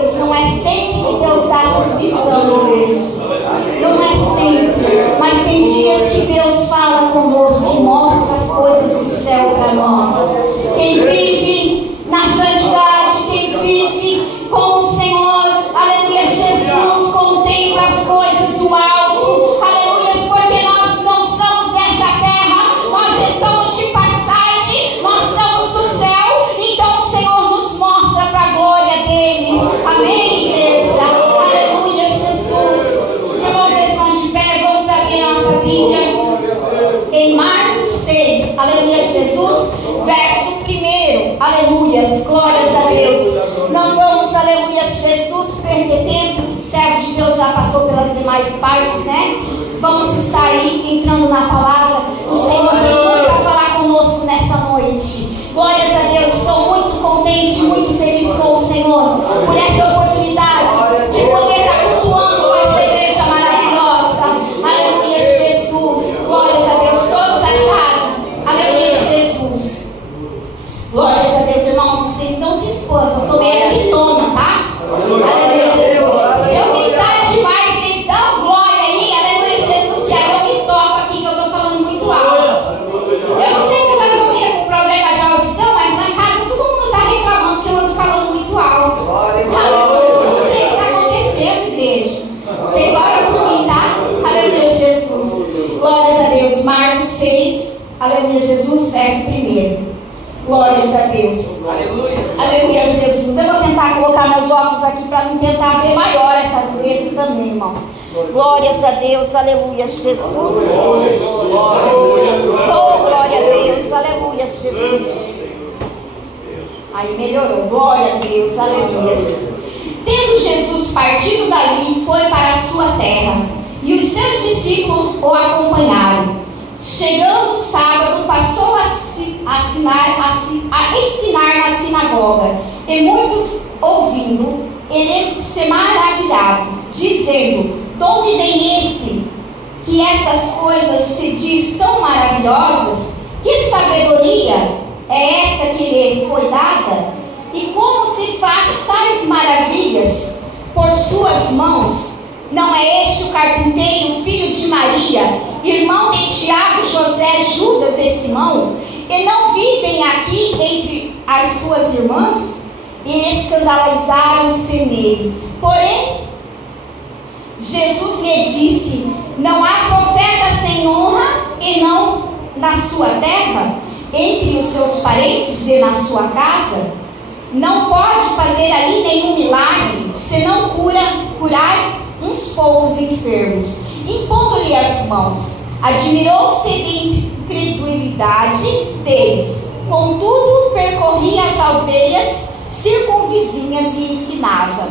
Deus, não é sempre que Deus dá essas visões, não é sempre, mas tem dias que Deus fala conosco e mostra as coisas do céu para nós. Quem vive na santidade, quem vive com o Senhor, aleluia, Jesus, contempla as coisas do alto, aleluia, porque nós não somos dessa terra, nós estamos de passagem, nós somos do céu, então o Senhor nos mostra para a glória dele. Amém, igreja? Aleluia, Jesus. Se vocês estão de pé, vamos abrir a nossa Bíblia em Marcos 6, aleluia, Jesus, verso 1, aleluia, glórias a Deus. Não vamos, aleluia, Jesus, perder tempo, o servo de Deus já passou pelas demais partes, né? Vamos estar aí entrando na palavra. O Senhor tem muito para falar conosco nessa noite. Glórias a Deus, estou muito contente, muito feliz com o Senhor por essa oportunidade de poder estar cultuando com essa igreja maravilhosa. Aleluia, Jesus. Glórias a Deus, todos acharam? Aleluia, Jesus. Glórias a Deus, irmãos, vocês não se espantam, eu sou meio gritona, tá? Aleluia, Jesus. Se eu gritar demais, vocês dão glória aí, aleluia, Jesus, que aí eu me toco aqui, que eu estou falando muito alto. Eu não sei se você vai morrer com problema de audição, mas lá em casa todo mundo está reclamando que eu ando falando muito alto. Aleluia, eu não sei o que está acontecendo, igreja. Vocês oram por mim, tá? Aleluia, Jesus. Glórias a Deus. Marcos 6, aleluia, Jesus, verso 1. Glórias a Deus. Aleluia. Aleluia, Jesus. Eu vou tentar colocar meus óculos aqui para mim tentar ver maior essas letras também, irmãos. Glórias a Deus. Aleluia, Jesus. Oh, glória a Deus. Aleluia, Jesus. Aí melhorou. Glória a Deus. Aleluia. Tendo Jesus partido dali, foi para a sua terra, e os seus discípulos o acompanharam. Chegando o sábado, passou a ensinar na sinagoga, e muitos, ouvindo, ele se maravilhavam, dizendo: de onde vem este, que essas coisas se diz tão maravilhosas? Que sabedoria é esta que lhe foi dada? E como se faz tais maravilhas por suas mãos? Não é este o carpinteiro, filho de Maria, irmão de Tiago, José, Judas e Simão? E não vivem aqui entre as suas irmãs? E escandalizaram-se nele. Porém, Jesus lhe disse: não há profeta sem honra, e não na sua terra, entre os seus parentes e na sua casa? Não pode fazer ali nenhum milagre, senão curar uns poucos enfermos, impondo-lhe as mãos. Admirou-se de incredulidade deles. Contudo, percorria as aldeias circunvizinhas e ensinava.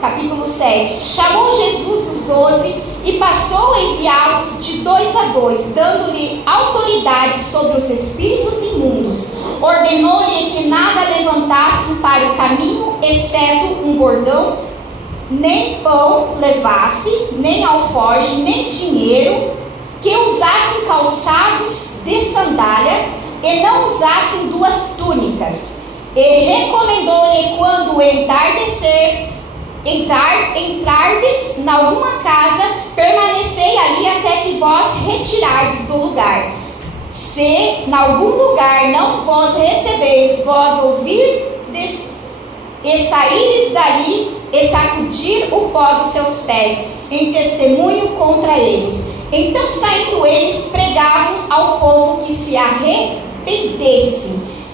Capítulo 7. Chamou Jesus os 12 e passou a enviá-los de 2 a 2, dando-lhe autoridade sobre os espíritos imundos. Ordenou-lhe que nada levantassem para o caminho, exceto um bordão, nem pão levasse, nem alforje, nem dinheiro, que usassem calçados de sandália e não usassem 2 túnicas. E recomendou-lhe, quando entrardes em alguma casa, permanecei ali até que vós retirardes do lugar. Se em algum lugar não vos recebeis, vós ouvirdes e saíres dali e sacudir o pó dos seus pés, em testemunho contra eles. Então, saindo eles, pregavam ao povo que se arrependesse,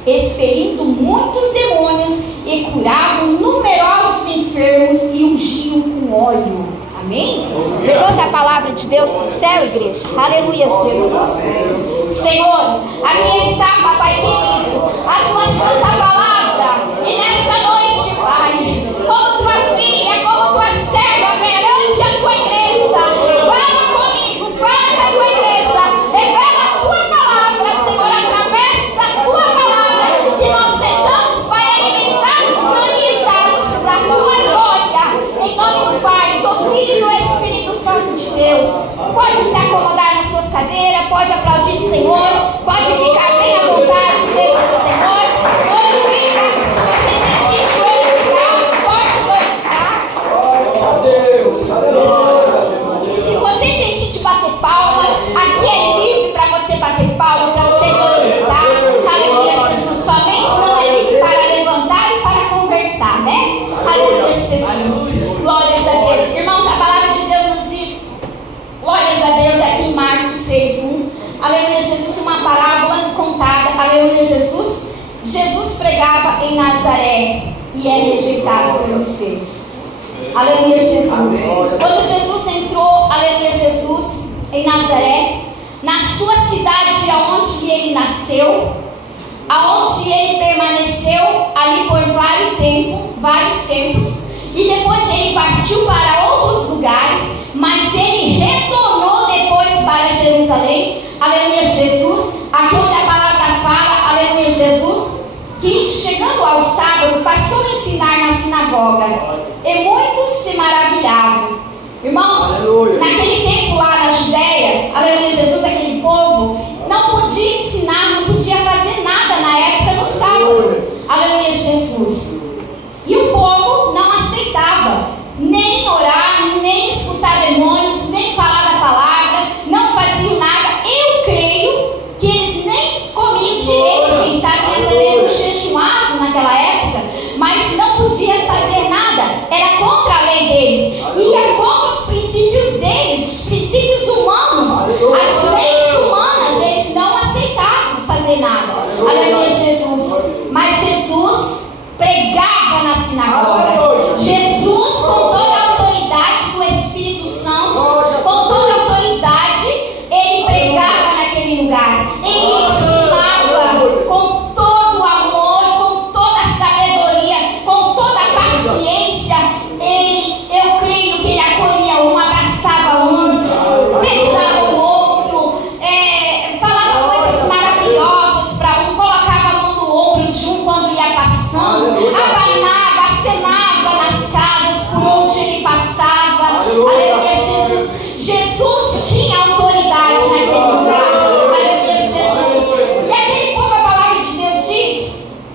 expelindo muitos demônios, e curavam numerosos enfermos e ungiam com óleo. Amém? Levanta a palavra de Deus para o céu, igreja. Aleluia, Jesus. Senhor, aqui está, papai querido, a tua santa palavra. E nessa noite, Pai, como tua filha, como tua serva, perante a tua igreja, fala comigo, fala da tua igreja, revela a tua palavra, Senhor, através da tua palavra, que nós sejamos, Pai, alimentados e orientados para a tua glória. Em nome do Pai, do Filho e do Espírito Santo de Deus. Pode se acomodar nas suas cadeiras, pode aplaudir o Senhor, pode ficar bem à vontade, Deus do Senhor. Jesus. Glórias a Deus. Irmãos, a palavra de Deus nos diz, glórias a Deus, aqui em Marcos 6:1. Aleluia, Jesus, uma parábola contada. Aleluia, Jesus. Jesus pregava em Nazaré e é rejeitado pelos seus. Aleluia, Jesus. Quando Jesus entrou, aleluia, Jesus, em Nazaré, na sua cidade aonde ele nasceu, aonde ele permaneceu ali por vários tempos, e depois ele partiu para outros lugares, mas ele retornou depois para Jerusalém. Aleluia, Jesus. Aqui onde a palavra fala, aleluia, Jesus, que chegando ao sábado passou a ensinar na sinagoga, e muitos se maravilhavam. Irmãos, naquele tempo lá na Judéia, aleluia, Jesus, aquele povo não podia ensinar, não podia fazer nada na época do sábado. Aleluia, Jesus. E o povo não aceitava nem orar, nem expulsar demônios, nem falar da palavra, não faziam nada. Eu creio que eles nem comiam direito, quem sabe até mesmo jejuavam naquela época, mas não podia fazer nada, era contra a lei deles, ia contra os princípios deles, os princípios humanos, as leis humanas, eles não aceitavam fazer nada. Aleluia, Jesus. Mas Jesus pregava na sinagoga. Jesus, com toda a autoridade do Espírito Santo, com toda a autoridade, ele pregava naquele lugar. Ele ensinava com todo o amor, com toda a sabedoria, com toda a paciência. Eu creio que ele acolhia um, abraçava um, beijava o outro, falava coisas maravilhosas para um, colocava a mão no ombro de um quando ia passando, abanava, acenava nas casas por onde ele passava. Aleluia, Jesus. Jesus tinha autoridade naquele lugar. Aleluia, Jesus. E aquele povo, a palavra de Deus diz,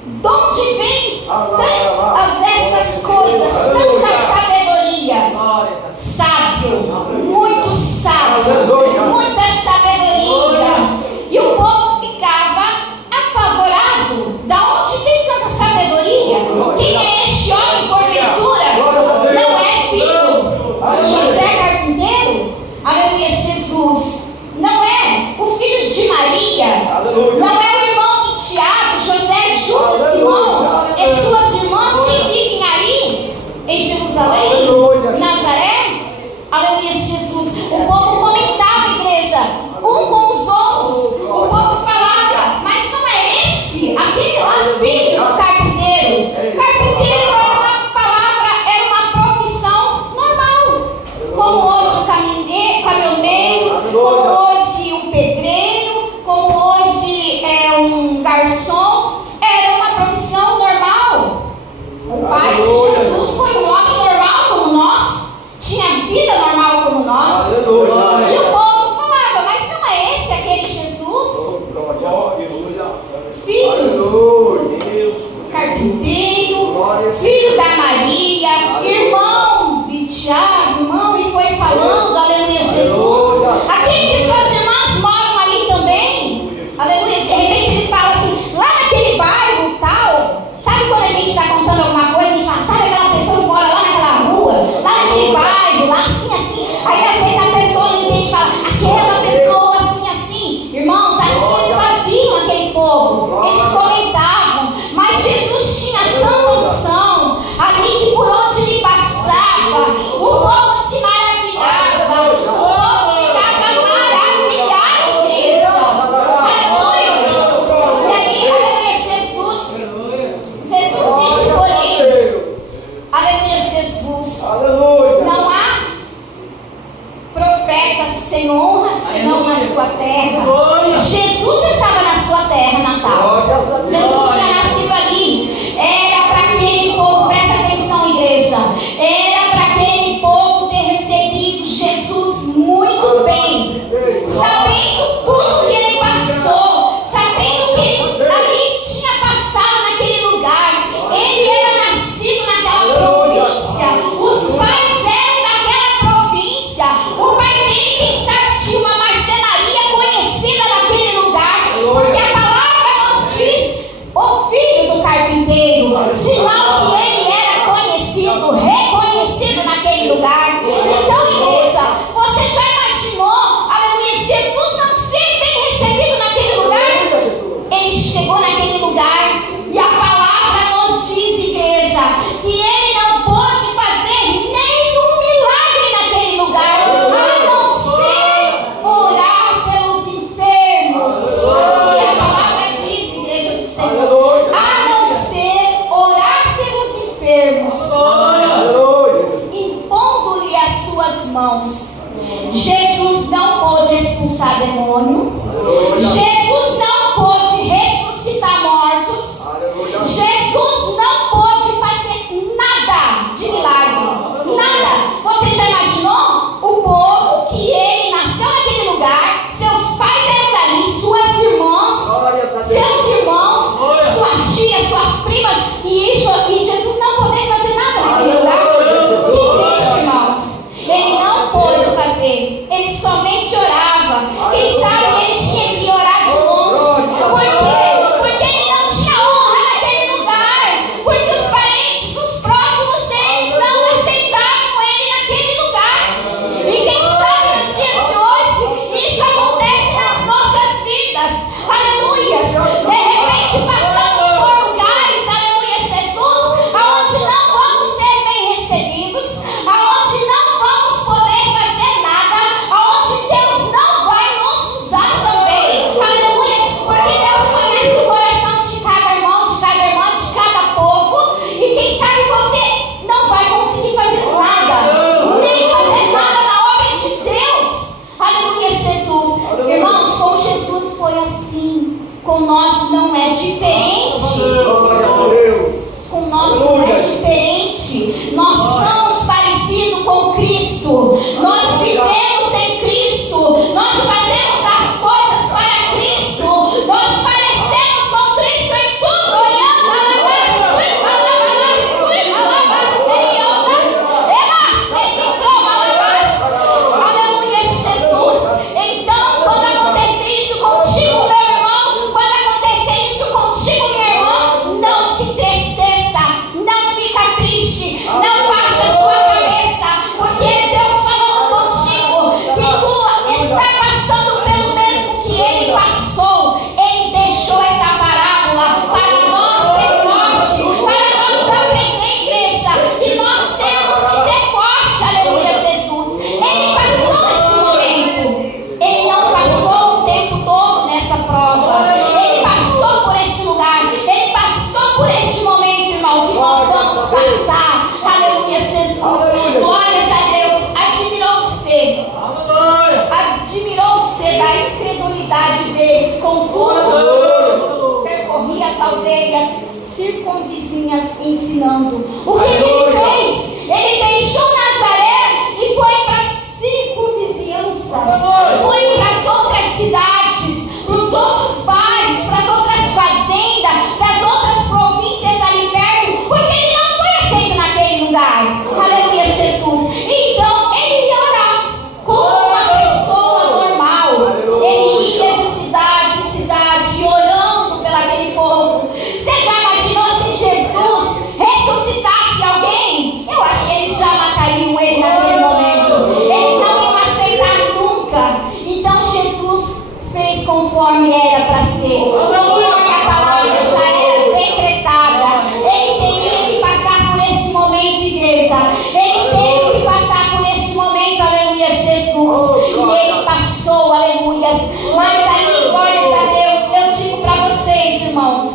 de onde vem tantas essas coisas, tanta sabedoria? Sábio, muito sábio, muita sabedoria. E o povo ficava apavorado. Da onde vem tanta sabedoria? Quem é este homem, porventura? Não é filho de José carpinteiro? Aleluia, Jesus. Não é o filho de Maria? Não é o irmão de Tiago, José, Judas, Simão e suas irmãs que vivem ali em Jerusalém, Nazaré? Aleluia, Jesus. O povo comentava, igreja, um com os outros. O povo falava, mas não é esse, aquele lá, filho do carpinteiro. Carpinteiro era uma palavra, era uma profissão normal. Como hoje o caminhoneiro, como hoje um pedreiro, como hoje um garçom, era uma profissão normal. O pai de Jesus foi um homem normal como nós, tinha vida normal como nós. E o povo falava, mas não é esse aquele Jesus? Filho do carpinteiro, filho da Maria, irmão de Tiago, irmão, e foi falando, aleluia, Jesus. Aquele que suas irmãs moram ali também, aleluia. De repente eles falam assim, lá naquele bairro tal, sabe quando a gente está contando alguma coisa, a gente fala, sabe aquela pessoa que mora lá naquela rua, lá naquele bairro, lá assim, assim. Aí às vezes a pessoa não entende e fala, aquela pessoa assim, assim. Irmãos, assim eles faziam aquele povo, eles comentavam, mas Jesus tinha tanta unção ali que por onde ele passava, o povo reconhecido naquele lugar. Então, igreja, você já imaginou, aleluia, Jesus não ser bem recebido naquele lugar? Ele chegou naquele lugar e a palavra nos diz, igreja, que ele não pôde fazer nenhum milagre naquele lugar, a não ser orar pelos enfermos. E a palavra diz, igreja do Senhor, a não ser orar pelos enfermos, impondo-lhe as suas mãos. Jesus não pôde expulsar demônio, Jesus não pôde ressuscitar mortos, Jesus não pôde fazer nada de milagre, nada. Você já imaginou o povo que ele nasceu naquele lugar, seus pais eram dali, suas irmãs, seus irmãos, suas tias, suas primas, e Jesus não poder fazer nada naquele lugar? Que triste, irmãos. Ele não pôde fazer, ele somente orava. Quem sabe ele tinha que orar de longe. Por quê? Porque ele não tinha honra naquele lugar, porque os parentes, os próximos deles não aceitavam ele naquele lugar. E quem sabe nos dias de hoje isso acontece nas nossas vidas, aleluia. De repente passamos por lugares, aleluia, Jesus, aonde não vamos ser bem recebidos, aonde não vamos poder fazer nada, aonde Deus não vai nos usar também, aleluia, porque Deus conhece o coração de cada irmão, de cada irmã, de cada povo, e quem sabe você não vai conseguir fazer nada, nem fazer nada na obra de Deus, aleluia, Jesus. Irmãos, com Jesus foi assim, com nós não é diferente. Com nós não é diferente. Nós somos parecidos com Cristo. Nós vivemos em Cristo. Nós fazemos as coisas para Cristo. Nós parecemos com Cristo em tudo. Aleluia, Jesus. Então, quando acontecer isso contigo, meu irmão, quando acontecer isso contigo, minha irmã, não se entristeça, não fica triste, não baixa a sua cabeça, porque Deus falando contigo que tu está passando pelo mesmo que ele passou. Ele deixou essa parábola para nós ser forte, para nós aprender, igreja, que nós temos que ser forte, aleluia, Jesus. Ele passou esse momento, ele não passou o tempo todo nessa prova, ele passou por este lugar, ele passou por este momento, irmãos, e nós vamos passar, aleluia, Jesus. Glórias a Deus. Admirou-se da incredulidade deles, contudo percorria as aldeias circunvizinhas ensinando. O que ele fez? Ele deixou Nazaré e foi para as circunvizinhanças, foi para as outras cidades, para os outros bairros, para as outras fazendas, para as outras províncias ali perto, porque ele não foi aceito naquele lugar. Aleluia, Jesus. Então ele ia orar como uma pessoa normal. Ele ia de cidade em cidade, orando pelo aquele povo. Você já imaginou se Jesus ressuscitasse alguém? Eu acho que eles já matariam ele naquele momento. Eles não iam aceitar nunca. Então Jesus fez conforme era para ser, conforme a palavra já era decretada. Ele teria que passar por esse momento, igreja. Ele teve que passar por esse momento, aleluia, Jesus. E ele passou, aleluia. Mas ali, glórias a Deus, eu digo para vocês, irmãos,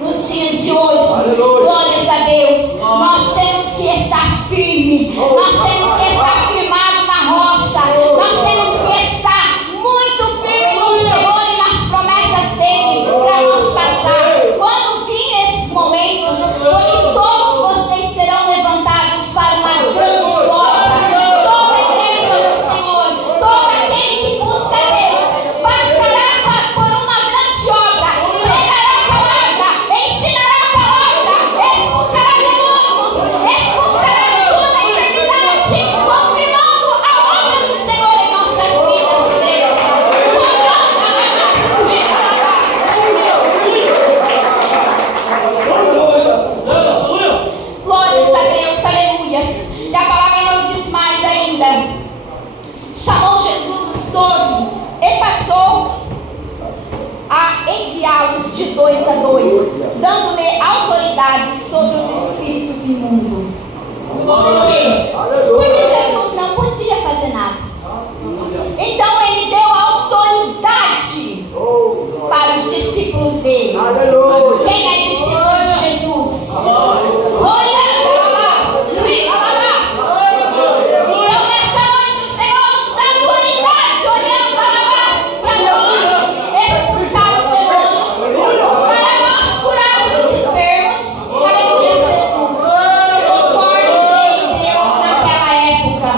nos dias de hoje, glórias a Deus, nós temos que estar firmes, nós temos que estar firmados na rocha, nós temos que estar muito firmes no Senhor e nas promessas dele, para nós passar. Quando vir esses momentos, porque todos vocês serão levantados para uma grande obra. Toda a igreja do Senhor, todo aquele que busca Deus, passará por uma grande obra, pregará a palavra, ensinará a palavra, expulsará demônios, expulsará toda a enfermidade, ainda. Chamou Jesus os 12 e passou a enviá-los de 2 a 2, dando-lhe autoridade sobre os espíritos imundos. Por quê? Porque Jesus não podia fazer nada. Então ele deu autoridade para os discípulos dele. Quem é discípulo de Jesus? Olha! Então nessa noite o Senhor nos dá autoridade, olhando para nós expulsar os demônios, para nós curar os enfermos. Aleluia, Jesus. Conforme ele deu naquela época,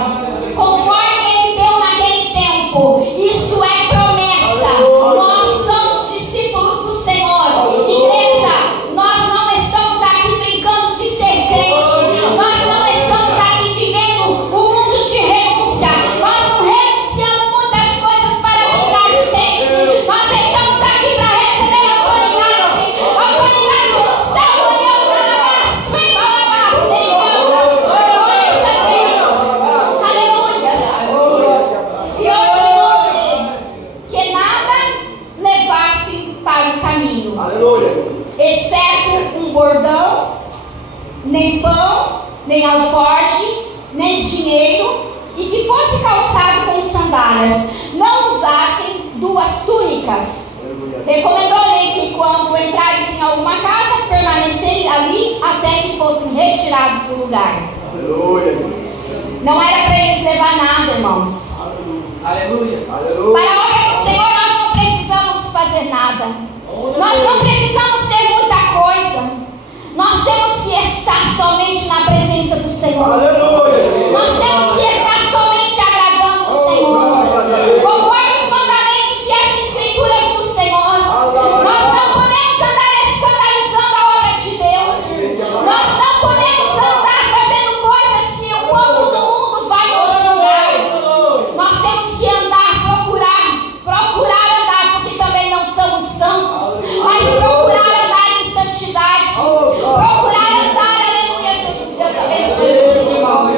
conforme ele deu naquele tempo, isso é promessa. Nós somos discípulos do Senhor. Igreja, nós não estamos aqui brincando de ser crente. Nós não estamos aqui vivendo um mundo de renúncia. Nós não renunciamos muitas coisas para brincar de crente. Nós estamos aqui para receber autoridade. Autoridade do céu, olhando para nós. Vem para nós, Senhor. Glórias a Deus. Aleluia. E ordenou-lhe que nada levasse para o caminho, exceto um bordão, nem pão, nem alforje, nem dinheiro, e que fosse calçado com sandálias. Não usassem 2 túnicas. Recomendou-lhe que quando entrares em alguma casa, permanecerem ali até que fossem retirados do lugar. Não era para eles levar nada, irmãos. Aleluia. Para a obra do Senhor nós não precisamos fazer nada. Nós não precisamos ter muita coisa. Nós temos que estar somente na presença do Senhor. Nós temos que estar somente agradando o Senhor, conforme os mandamentos e as escrituras do Senhor. Nós não podemos andar escandalizando a obra de Deus. Nós não podemos andar fazendo coisas que o povo do mundo vai nos julgar. Nós temos que andar, procurar andar, porque também não somos santos, mas procurar andar em santidade, procurar andar, aleluia, Jesus, Deus abençoe, irmão.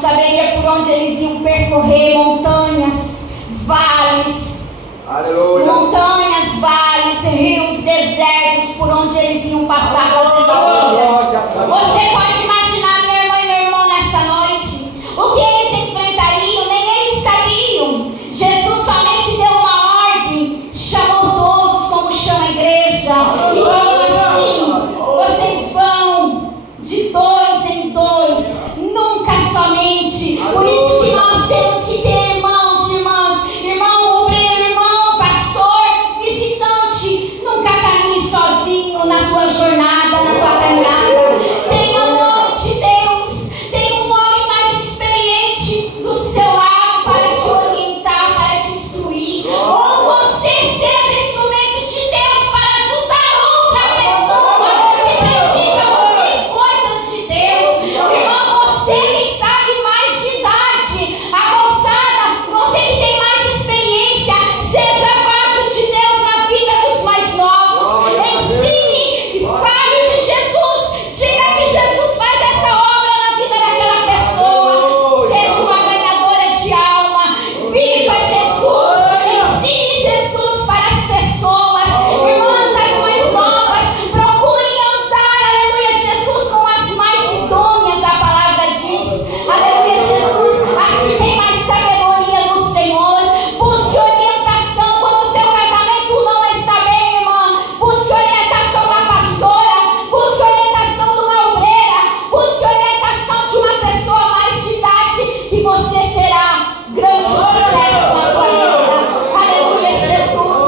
saberia por onde eles iam percorrer montanhas, vales, Aleluia. montanhas, vales, rios, desertos, por onde eles iam passar fazendo a obra. Você pode imaginar, minha irmã e meu irmão, nessa noite, o que eles enfrentariam, nem eles sabiam. Jesus somente deu uma ordem, chamou todos como chama a igreja, e falou assim: vocês vão de 2 em 2, nunca somente. Por isso que nós temos que ter irmãos, irmãs, irmão obreiro, irmão, pastor, visitante. Nunca caminhe sozinho na tua jornada, na tua caminhada. Tenha um homem de Deus, tenha um homem mais experiente do seu lado para te orientar, para te instruir. Ou você seja instrumento de Deus para ajudar outra pessoa que precisa ouvir coisas de Deus. Irmão, você quem sabe mais de idade, a moçada, você que tem mais experiência, seja vaso de Deus na vida dos mais novos. Ensine, fale de Jesus, diga que Jesus faz essa obra na vida daquela pessoa. Seja uma ganhadora de alma, viva Jesus, ensine Jesus para as pessoas. Irmãs, as mais novas, procurem andar, aleluia, Jesus, com as mais idôneas, a palavra diz, aleluia, Jesus, as que têm mais sabedoria no Senhor. Busque orientação quando o seu casamento não está bem, irmã. Busque orientação da pastora, busque orientação de uma obreira, busque orientação de uma pessoa mais de idade, que você terá grande sucesso na tua vida. Aleluia, Jesus.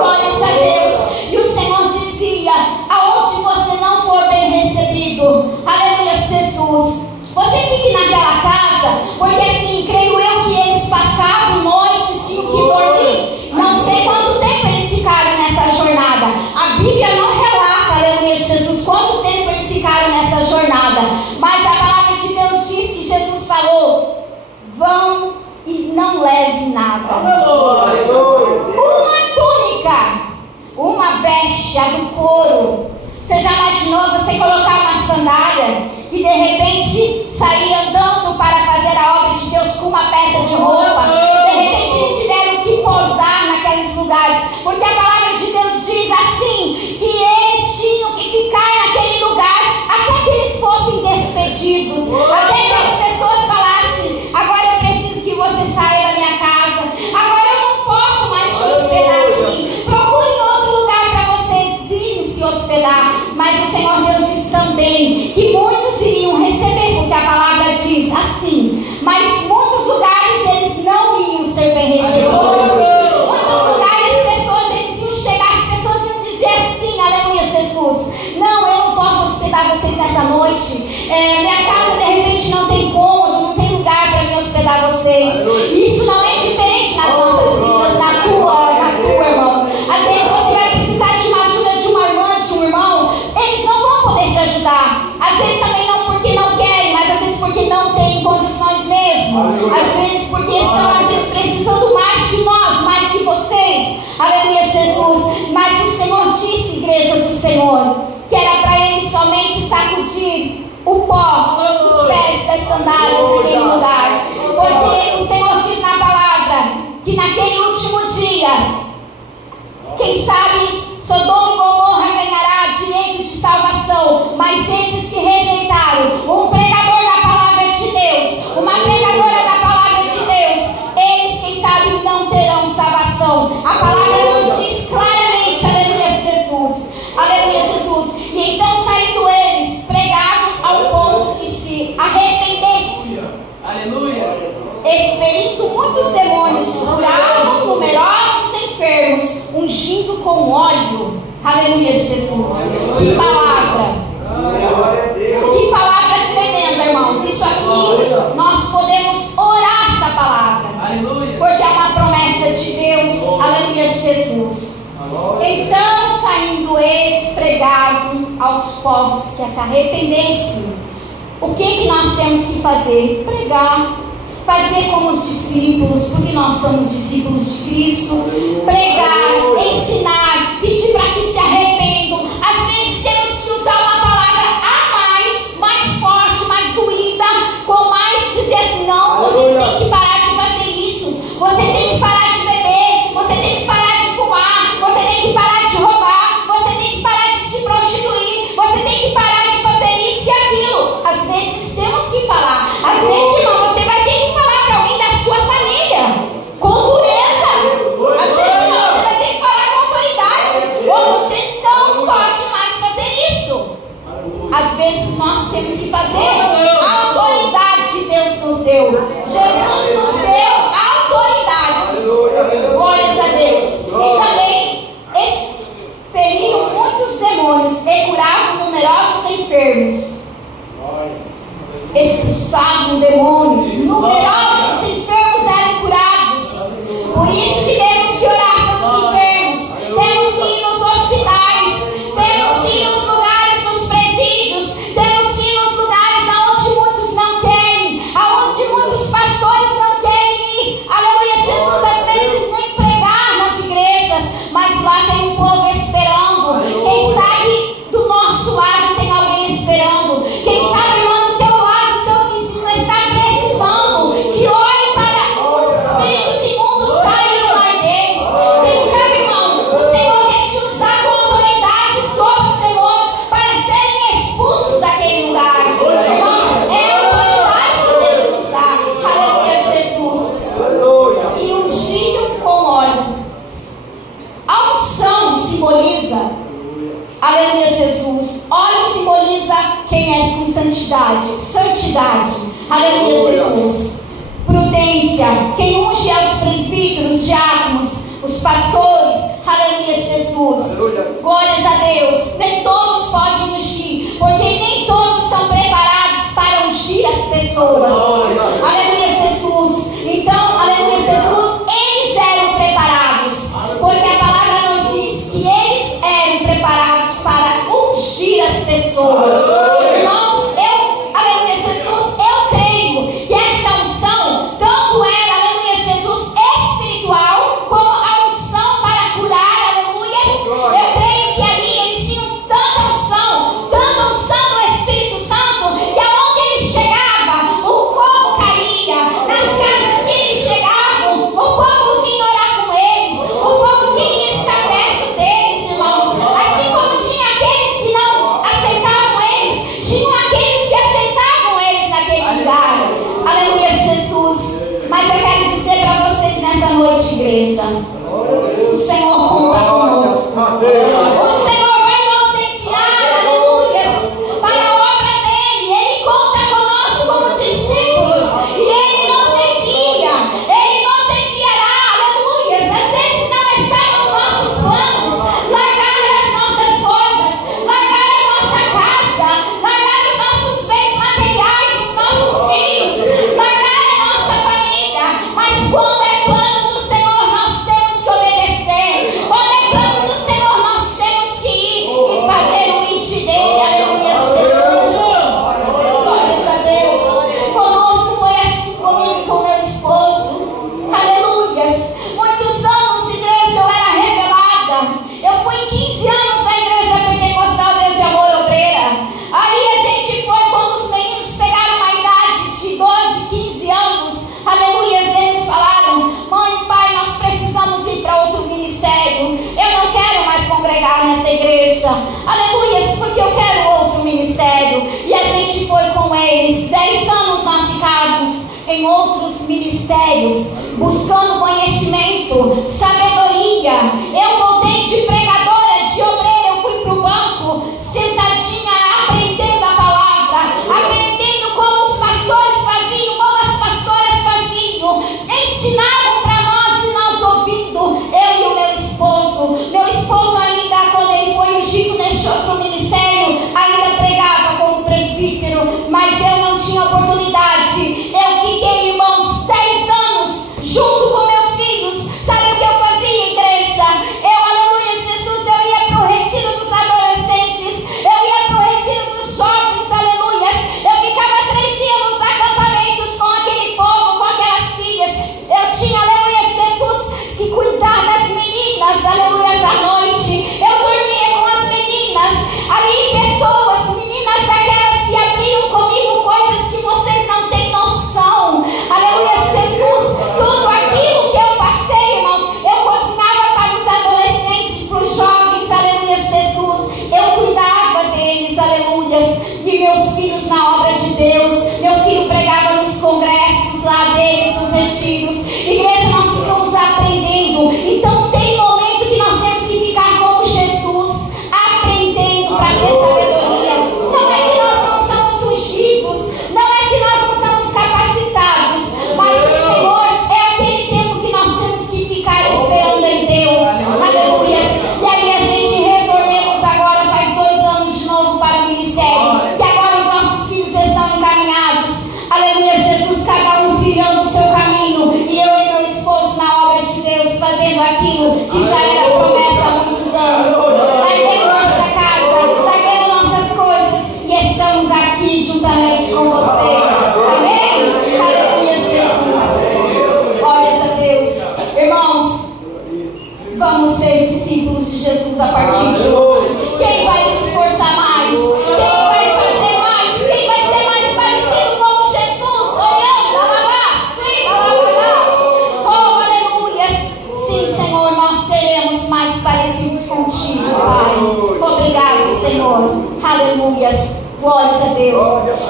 Glórias a Deus. E o Senhor dizia: aonde você não for bem recebido, aleluia, Jesus, você fique naquela casa, porque assim, creio eu que eles passavam noites, tinham que dormir. Não sei quanto tempo eles ficaram nessa jornada. A Bíblia não relata, aleluia, Jesus, quanto tempo eles ficaram nessa jornada. Mas a palavra de Deus diz que Jesus falou: vão e não leve nada. Uma túnica, uma veste, a do couro. Você já imaginou você colocar uma sandália e de repente sair andando para fazer a obra de Deus com uma peça de roupa? De repente eles tiveram que posar naqueles lugares, porque a palavra de Deus diz assim, que eles tinham que ficar naquele lugar até que eles fossem despedidos, até que as pessoas falassem: agora eu preciso que você saia da minha casa, agora eu não posso mais te hospedar aqui, procure outro lugar para vocês irem se hospedar. Mas o Senhor Deus diz também que muitos iriam receber, porque a palavra diz assim, mas muitos lugares eles não iam ser bem recebidos. Muitos lugares as pessoas eles iam chegar, as pessoas iam dizer assim, aleluia, Jesus, não, eu não posso hospedar vocês nessa noite, minha casa de repente não tem cômodo, não tem lugar para me hospedar vocês. Isso não é diferente nas nossas vidas, na tua, irmão. Às vezes você vai precisar de uma ajuda de uma irmã, de um irmão, eles não vão poder te ajudar. Às vezes também não porque não querem, mas às vezes porque não têm condições mesmo. Às vezes porque estão às vezes precisando mais que nós, mais que vocês. Aleluia, Jesus. Mas o Senhor disse, igreja do Senhor, que era para eles somente sacudir o pó dos pés das sandálias naquele lugar. Porque o Senhor diz na palavra que naquele último dia, quem sabe Sodoma e Gomorra ganhará direito de salvação, mas esses que rejeitaram um pregador da palavra de Deus, uma pregadora da palavra de Deus, eles, quem sabe, não terão salvação. A palavra nos diz claramente, aleluia, Jesus, aleluia, Jesus. E então, saindo eles, pregavam ao povo que se arrependesse. Aleluia. Expelindo muitos demônios, curavam numerosos enfermos, ungindo com óleo. Aleluia, Jesus. Que palavra! Que palavra tremenda, irmãos. Isso aqui, nós podemos orar essa palavra. Aleluia. Porque é uma promessa de Deus. Aleluia, Jesus. Então, saindo eles, pregavam aos povos que se arrependessem. O que nós temos que fazer? Pregar. Fazer como os discípulos, porque nós somos discípulos de Cristo. Pregar, ensinar, pedir para que se arrependam. Às vezes temos que usar uma palavra a mais forte, mais doída, com mais que fazer? A autoridade de Deus nos deu. Jesus nos deu autoridade. Glórias a Deus. E também expeliam muitos demônios e curavam numerosos enfermos. Expulsavam demônios. Numerosos enfermos eram curados. Por isso que temos que orar pelos enfermos. Temos que ir nos hospitais. Temos que ir nos lugares, nos presídios. Temos que ir nos lugares aonde muitos não querem, aonde muitos pastores não querem ir. Aleluia, Jesus às vezes nem pregar nas igrejas, mas lá tem um povo esperando. Quem sabe do nosso lado tem alguém esperando. Quem sabe lá do teu lado, seu vizinho está precisando que olhe para os espíritos imundos saírem do lar deles. Quem sabe, irmão, o Senhor quer te usar com autoridade sobre os demônios para serem expulsos daquele lugar. Irmãos, é a autoridade que Deus nos dá. Aleluia, Jesus. E ungido com óleo. A unção simboliza, aleluia, Jesus. Óleo simboliza quem é com santidade. Santidade, aleluia, Jesus. Prudência, quem unge aos presbíteros, diáconos, os pastores, aleluia, Jesus. Glórias a Deus. Nem todos podem ungir, porque nem todos são preparados para ungir as pessoas. Aleluia, Jesus. Então, aleluia, Jesus, eles eram preparados, porque a palavra nos diz que eles eram preparados para ungir as pessoas. Irmãos, aleluia, Jesus, eu creio que esta unção tanto era, aleluia, Jesus, espiritual, como a unção para curar, aleluia. Eu creio que ali eles tinham tanta unção do Espírito Santo, que aonde ele chegava, o fogo caía. Nas casas que eles chegavam, o povo vinha orar com eles, o povo queria estar perto deles, irmãos. Assim como tinha aqueles que não aceitavam eles, tinham aqueles que aceitavam eles naquele lugar. Aleluia, Jesus. Mas eu quero dizer para vocês nessa noite, igreja, o Senhor conta conosco. O Senhor vai nos enviar, aleluia, para a obra dele. Ele conta conosco como discípulos e ele nos envia. Ele nos enviará, aleluia. Às vezes não está nos nossos planos largar as nossas coisas, largar a nossa casa, largar os nossos bens materiais, os nossos filhos, largar a nossa família. Mas quando é plano do Senhor, nós temos que obedecer. Quando é plano do Senhor, nós temos que ir e fazer o lead dele. Aleluia, Jesus. Glórias a Deus. Conosco foi assim comigo e com meu esposo. Aleluia. Muitos anos, igreja, eu era revelada. Eu fui 15 anos na igreja pentecostal Deus e Amor Obreira. Aí a gente foi quando os meninos pegaram uma idade de 12, 15 anos. Aleluia, eles falaram: mãe, pai, nós precisamos ir para outro ministério. Eu não quero mais congregar nessa igreja. Aleluia, porque eu quero outro ministério. E a gente foi com eles. 10 anos nós ficávamos em outros ministérios, buscando conhecimento, sabedoria. Eu voltei de pregadora, de obreira, eu fui para o banco, sentadinha, aprendendo a palavra, aprendendo como os pastores faziam, como as pastoras faziam, ensinavam para nós e nós ouvindo. Eu e o meu esposo ainda, quando ele foi ungido neste outro ministério, ainda pregava como presbítero, mas eu não tinha oportunidade. Eu fiquei, irmãos, 10 anos junto com meus filhos. Sabe o que eu fazia, igreja? Eu, aleluia, Jesus, eu ia para o retiro dos adolescentes, eu ia para o retiro dos jovens, aleluia. Eu ficava 3 dias nos acampamentos com aquele povo, com aquelas filhas. Eu tinha, aleluia, Jesus, que cuidar das meninas, aleluia, à noite. Eu dormia com as meninas, ali pessoas, meninas daquelas que abriam comigo coisas que vocês não têm noção. Aleluia, Jesus, tudo aquilo que eu passei, irmãos, eu cozinhava para os adolescentes, para os jovens, aleluia, Jesus, eu cuidava deles, aleluia, e meus filhos na obra de Deus. Meu filho pregava nos congressos lá deles, nos retiros. Igreja, nós ficamos aprendendo. Então tem momento que nós temos que ficar como Jesus, aprendendo para ter sabedoria. Não é que nós não somos ungidos. aquilo que já era promessa há muitos anos. Larguemos nossa casa, larguemos nossas coisas e estamos aqui juntamente com vocês. Amém? Aleluia, Jesus. Glórias a Deus. Irmãos, vamos ser discípulos de Jesus a partir de hoje. Quem vai se esforçar mais? Quem vai fazer mais? Quem vai ser mais parecido com Jesus? Oh, aleluia! Sim, Senhor, nós seremos mais parecidos contigo, Pai. Obrigado, Senhor. Aleluias. Glórias a Deus.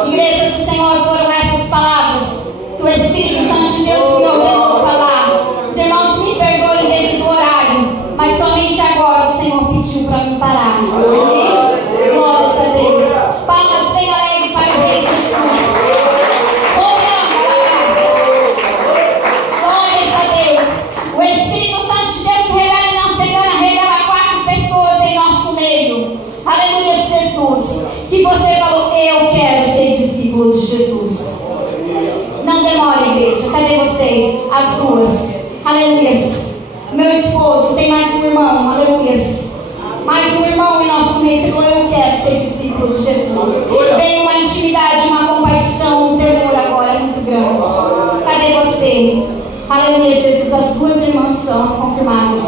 Igreja do Senhor, foram essas palavras que o Espírito Santo de Deus me ordenou falar. Os irmãos me perdoem devido ao horário, mas somente agora o Senhor pediu para me parar. Amém? Glórias a Deus. Palmas bem alegres para o Rei Jesus. Glórias a Deus. O Espírito Santo de Deus revela e não se engana, revela 4 pessoas em nosso meio. Aleluia, Jesus. Que você falou, eu quero ser discípulo de Jesus. Não demore, igreja. Cadê vocês? As 2. Aleluia. Meu esposo, tem mais um irmão. Aleluia. Mais um irmão em nosso meio. Você falou, eu quero ser discípulo de Jesus. Vem uma intimidade, uma compaixão, um temor agora muito grande. Cadê você? Aleluia, Jesus. As 2 irmãs são as confirmadas.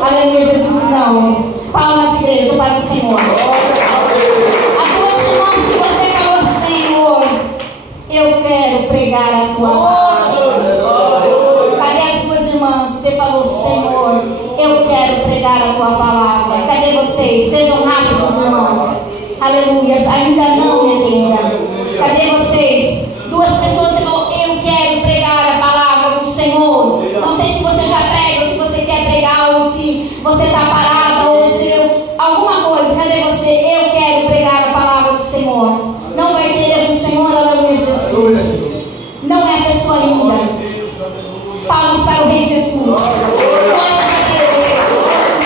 Aleluia, Jesus. Não. Palmas, igreja, para o Senhor. As 2 irmãs que você falou, Senhor, eu quero pregar a tua palavra. Cadê as 2 irmãs? Você falou, Senhor, eu quero pregar a tua palavra. Cadê vocês? Sejam rápidos, irmãos. Aleluia. Ainda não, minha linda. Cadê vocês? 2 pessoas, você falou, eu quero pregar a palavra do Senhor. Não sei se você já prega, se você quer pregar, ou se você está parada, ou se alguma coisa. Cadê você? Eu quero pregar a palavra do Senhor. Não vai querer do Senhor, aleluia, Jesus. Não é a pessoa linda. Palmas para o Rei Jesus. Glórias a Deus.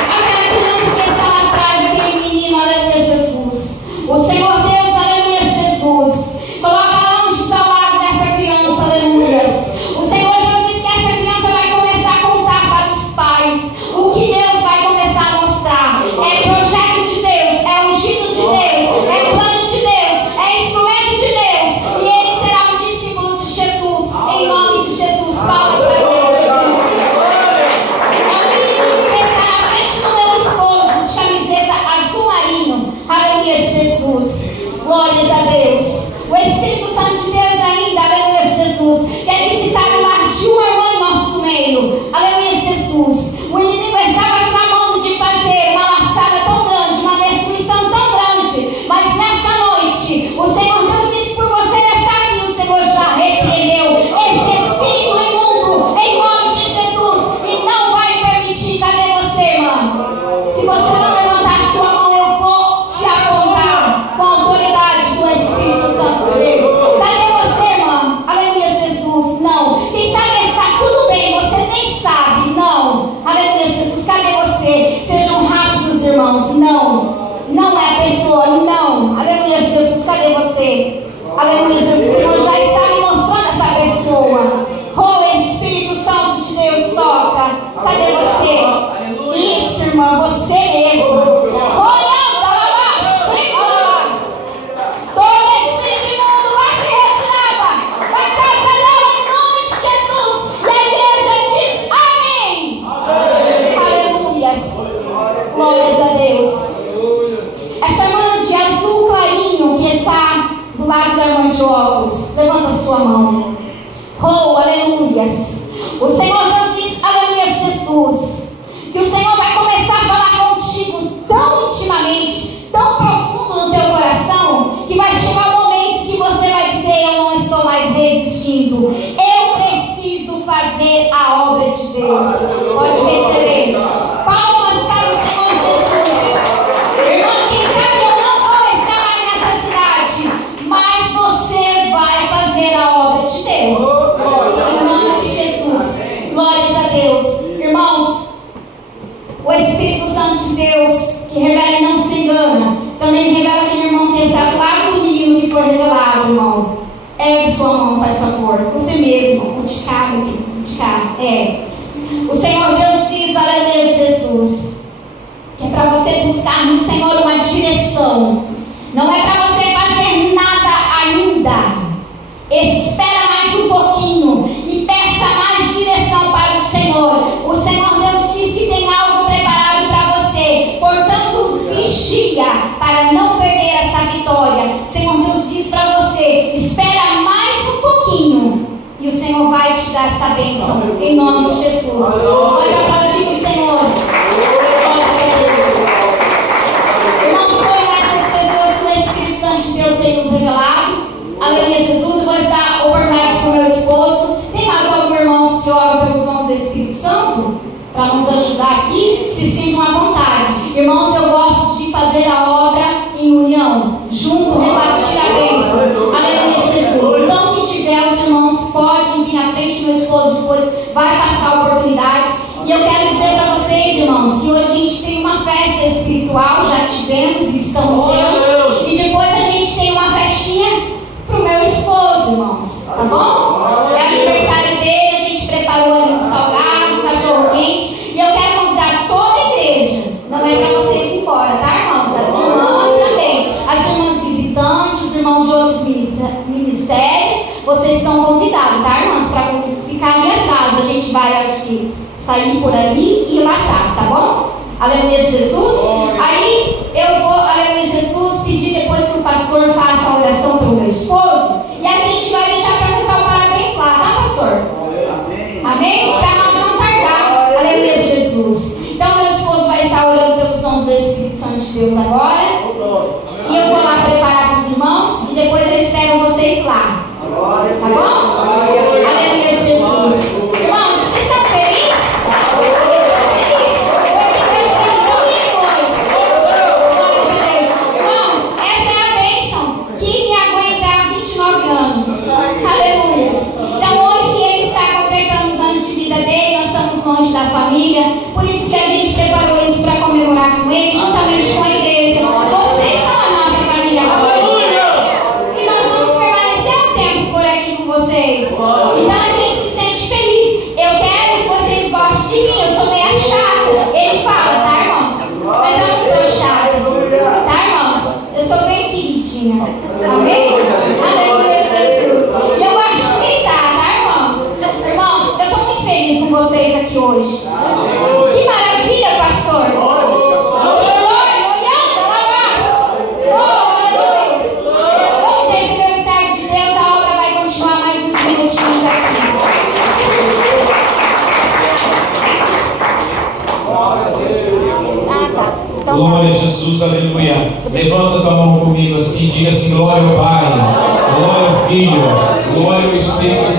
Aquela criança que está lá atrás, aquele menino, aleluia, Jesus. O Senhor Deus, aleluia, Jesus. Coloca anjos ao lado dessa criança, aleluia. O Senhor Deus diz que essa criança vai começar a contar para os pais o que Deus vai começar a mostrar. É projeto de Deus, é ungido de Deus, é plano de Deus, é instrumento de Deus. E ele será um discípulo de Jesus. Em nome de Jesus. Palmas para o Rei Jesus. É um menino que está na frente do meu esposo, de camiseta azul marinho. Aleluia, Jesus. Glórias a Deus. O Espírito Santo de Deus ainda, aleluia, Jesus, quer visitar o lar de uma irmã em nosso meio. Aleluia, Jesus. O inimigo estava tramando de fazer uma laçada tão grande, uma destruição tão grande, mas nessa noite, o Senhor Deus disse por você estar aqui, o Senhor já repreendeu esse espírito imundo em nome de Jesus e não vai permitir. Cadê você, irmã? Se você não levantar sua mão, eu vou te apontar com a autoridade do Espírito Santo de Deus. Cadê você, irmã? Aleluia, Jesus. Não. Quem sabe está tudo bem, você nem sabe. Não. Aleluia, Jesus. Cadê você? Sejam rápidos, irmãos. Não. Não é a pessoa. Não. Aleluia, Jesus. Cadê você? Aleluia, Jesus. O Senhor já está me mostrando essa pessoa. Oh, Espírito Santo de Deus, toca. Cadê você? Isso, irmã. Você mesmo. Todo espírito imundo vai se retirada da casa dela em nome de Jesus. E a igreja diz amém. Aleluia. Glórias a Deus. Essa irmã de azul clarinho que está do lado da irmã de óculos, levanta sua mão. Oh, aleluias. O Senhor Deus diz, aleluia, Jesus, que o Senhor vai começar a falar contigo tão intimamente, tão profundo no teu coração, que vai chegar o momento que você vai dizer, eu não estou mais resistindo, eu preciso fazer a obra de Deus. Pode receber. Palmas para o Senhor Jesus. Irmão, quem sabe eu não vou estar mais nessa cidade, mas você vai fazer a obra de Deus. Em nome de Jesus. Glórias a Deus. Irmãos, o Espírito Santo de Deus, que revela e não se engana, também revela aquele irmão que está lá do menino que foi revelado, irmão. Ergue sua mão, faz favor. Você mesmo, o de cá. O Senhor Deus diz, aleluia, Jesus, que é para você buscar no Senhor uma direção. Não é para você fazer nada ainda. Espera mais um pouquinho e peça mais direção para o Senhor. O Senhor Deus diz que tem algo preparado para você. Portanto, vigia para não perder essa vitória. O Senhor Deus diz para você: espera mais um pouquinho e o Senhor vai te dar essa bênção, em nome de Jesus. Pode aplaudir o Senhor. Glória a Deus. Irmãos, foram essas pessoas que o Espírito Santo de Deus tem nos revelado. Aleluia, Jesus. Eu vou dar oportunidade para o meu esposo. Tem mais alguns irmãos que oram pelos dons do Espírito Santo para nos ajudar aqui? Se sintam à vontade. Irmãos, eu gosto de fazer a obra em união, junto, repartir a bênção. Aleluia, Jesus. Então, se tiver, os irmãos podem vir na frente. Meu esposo depois vai passar a oportunidade. E eu quero dizer para vocês, irmãos, que hoje a gente tem uma festa espiritual, já tivemos e estamos tendo. E depois a gente tem uma festinha pro meu esposo, irmãos, tá bom? É aniversário dele, a gente preparou ali um salgado, um cachorro quente, e eu quero convidar toda a igreja. Não é para vocês ir embora, tá, irmãos? As irmãs também, as irmãs visitantes, os irmãos de outros ministérios, vocês estão convidados, tá, irmãos? Para ficar ali atrás, a gente vai, acho que, sair por ali e ir lá atrás, tá bom? Aleluia, Jesus. Aí eu vou, aleluia, Jesus, pedir depois que o pastor faça a oração pelo meu esposo. E a gente vai deixar para cantar o parabéns lá, tá, pastor? Amém? Para nós não tardar. Aleluia, Jesus. Então, meu esposo vai estar orando pelos dons do Espírito Santo de Deus agora. E eu vou lá preparar para os irmãos. E depois eu espero vocês lá. Tá bom? Aleluia, Jesus. Irmãos, vocês estão felizes? Da família, por isso que a gente preparou isso para comemorar com ele, juntamente com a igreja. Vocês são a nossa família agora. E nós vamos permanecer um tempo por aqui com vocês. Então a gente se sente feliz. Eu quero que vocês gostem de mim. Eu sou meio chata. Ele fala, tá, irmãos? Mas eu não sou chata, tá, irmãos? Eu sou bem queridinha. Amém? Aleluia, Jesus. E eu gosto de gritar, tá, irmãos? Irmãos, eu estou muito feliz com vocês aqui hoje. Que maravilha, pastor! Que glória, olhando, alabaço! Oh, aleluia! Vamos receber o servo de Deus, a obra vai continuar mais uns minutinhos aqui. Tá. Então, glória a Jesus, aleluia. Levanta tua mão comigo assim, diga assim: glória ao Pai, glória ao Filho, glória ao Espírito Santo.